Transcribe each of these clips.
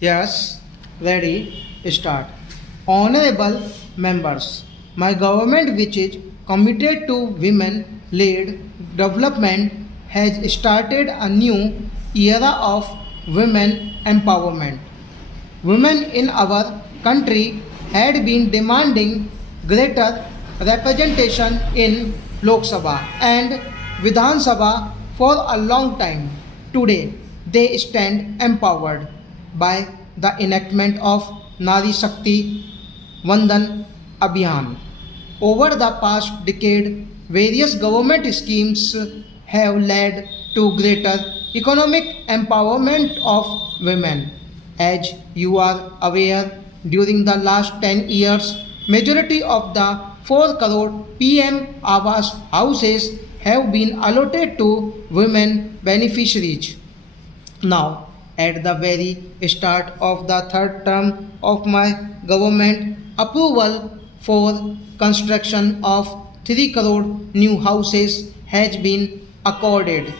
Yes, ready, start. Honorable members, my government, which is committed to women led development, has started a new era of women empowerment. Women in our country had been demanding greater representation in Lok Sabha and Vidhan Sabha for a long time. Today, they stand empowered by the enactment of Nari Shakti Vandan Abhiyan. Over the past decade, various government schemes have led to greater economic empowerment of women. As you are aware, during the last 10 years, majority of the 4 crore PM Awas houses have been allotted to women beneficiaries. Now, at the very start of the third term of my government, approval for construction of 3 crore new houses has been accorded.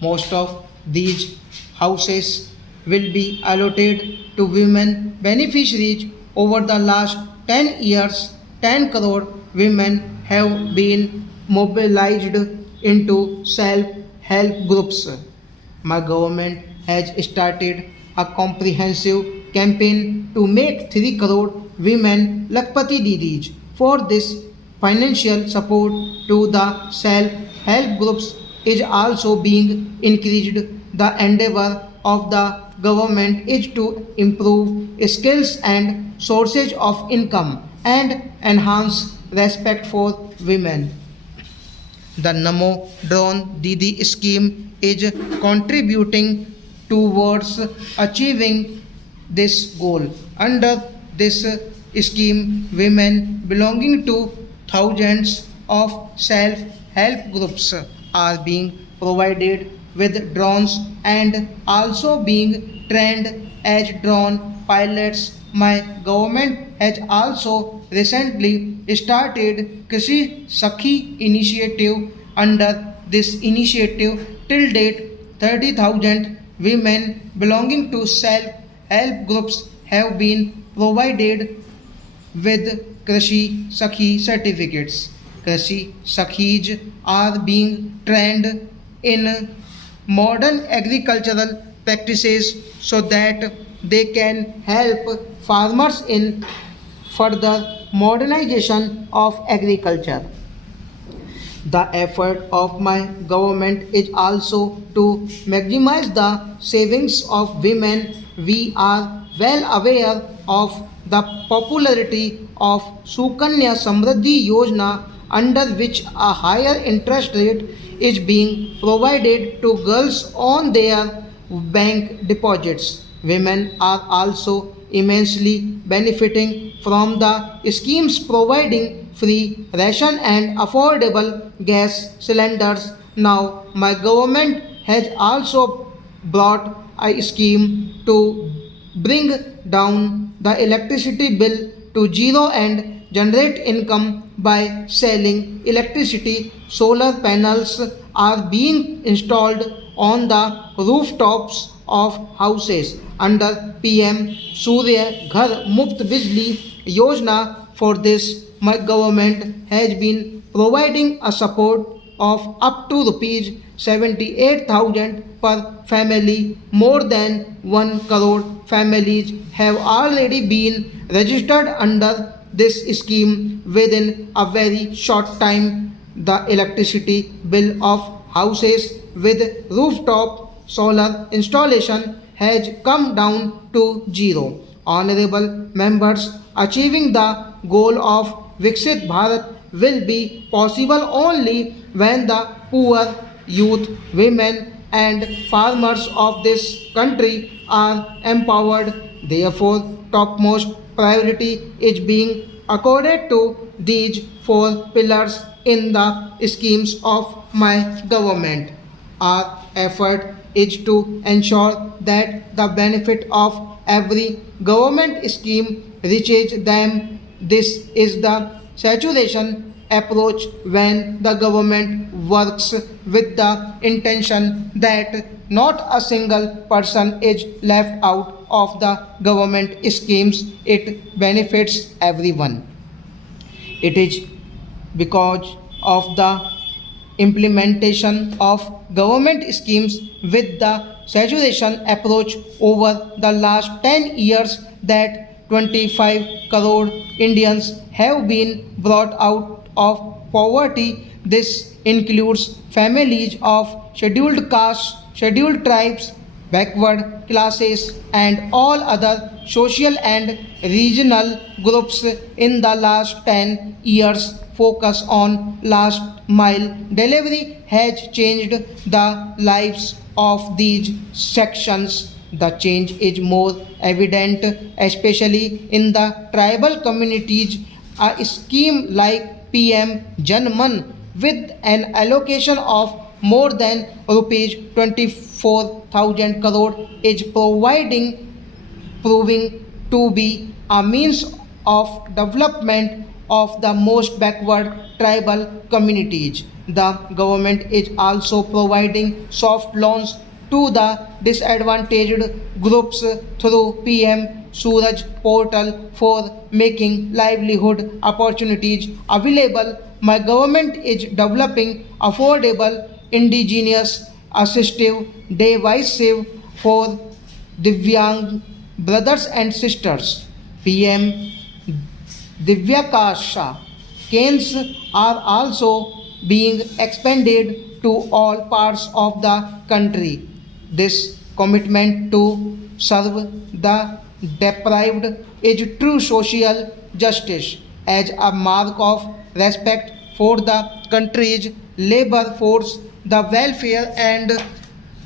Most of these houses will be allotted to women beneficiaries. Over the last 10 years. 10 crore women have been mobilized into self help groups. My government has started a comprehensive campaign to make 3 crore women Lakpati Didis. For this, financial support to the self-help groups is also being increased. The endeavor of the government is to improve skills and sources of income and enhance respect for women. The Namo Drone Didi scheme is contributing towards achieving this goal. Under this scheme, women belonging to thousands of self help groups are being provided with drones and also being trained as drone pilots. My government has also recently started Krishi Sakhi initiative. Under this initiative, till date, 30,000 women belonging to self-help groups have been provided with Krishi Sakhi certificates. Krishi Sakhis are being trained in modern agricultural practices so that they can help farmers in further modernization of agriculture. The effort of my government is also to maximize the savings of women. We are well aware of the popularity of Sukanya Samriddhi Yojana, under which a higher interest rate is being provided to girls on their bank deposits. Women are also immensely benefiting from the schemes providing free ration and affordable gas cylinders. Now, my government has also brought a scheme to bring down the electricity bill to zero and generate income by selling electricity. Solar panels are being installed on the rooftops of houses under PM Surya Ghar Muft Bijli Yojana. For this, my government has been providing a support of up to rupees 78,000 per family. More than 1 crore families have already been registered under this scheme. Within a very short time, the electricity bill of houses with rooftop solar installation has come down to zero. Honorable members, achieving the goal of Viksit Bharat will be possible only when the poor, youth, women, and farmers of this country are empowered. Therefore, topmost priority is being accorded to these 4 pillars in the schemes of my government. Our effort is to ensure that the benefit of every government scheme reaches them. This is the saturation approach when the government works with the intention that not a single person is left out of the government schemes, it benefits everyone. It is because of the implementation of government schemes with the saturation approach over the last 10 years that 25 crore Indians have been brought out of poverty. This includes families of scheduled castes, scheduled tribes, backward classes, and all other social and regional groups. In the last 10 years, focus on last mile delivery has changed the lives of these sections. The change is more evident, especially in the tribal communities. A scheme like PM Janman, with an allocation of more than rupees 24,000 crore, is proving to be a means of development of the most backward tribal communities. The government is also providing soft loans to the disadvantaged groups through PM Suraj portal for making livelihood opportunities available. My government is developing affordable indigenous assistive devices for Divyang brothers and sisters. PM Divyakasha canes are also being expanded to all parts of the country. This commitment to serve the deprived is true social justice. As a mark of respect for the country's labor force, the welfare and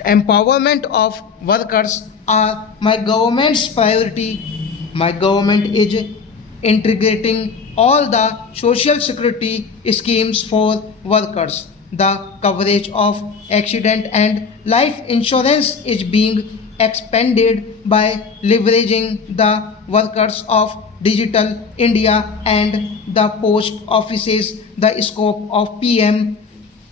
empowerment of workers are my government's priority. My government is integrating all the social security schemes for workers. The coverage of accident and life insurance is being expanded by leveraging the workers of Digital India and the post offices. The scope of PM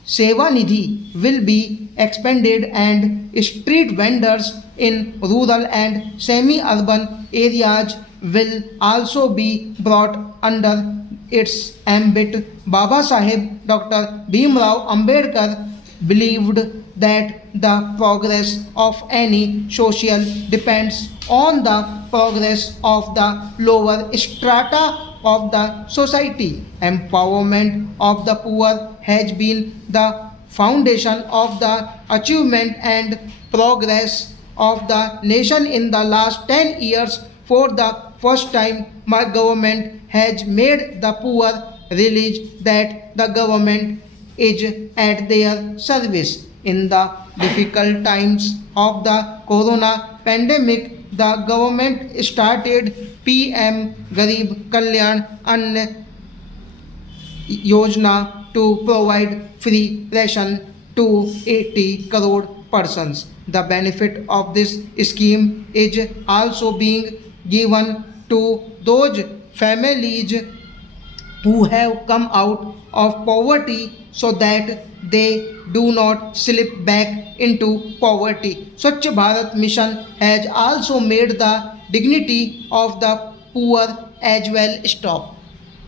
Sevanidhi will be expanded, and street vendors in rural and semi-urban areas will also be brought under its ambit. Baba Saheb Dr. Bhimrao Ambedkar believed that the progress of any social depends on the progress of the lower strata of the society. Empowerment of the poor has been the foundation of the achievement and progress of the nation in the last 10 years. For the first time, my government has made the poor realize that the government is at their service. In the difficult times of the corona pandemic, the government started PM Garib Kalyan Ann Yojana to provide free ration to 80 crore persons. The benefit of this scheme is also being given to those families who have come out of poverty so that they do not slip back into poverty. Swachh Bharat Mission has also made the dignity of the poor as well. Stop.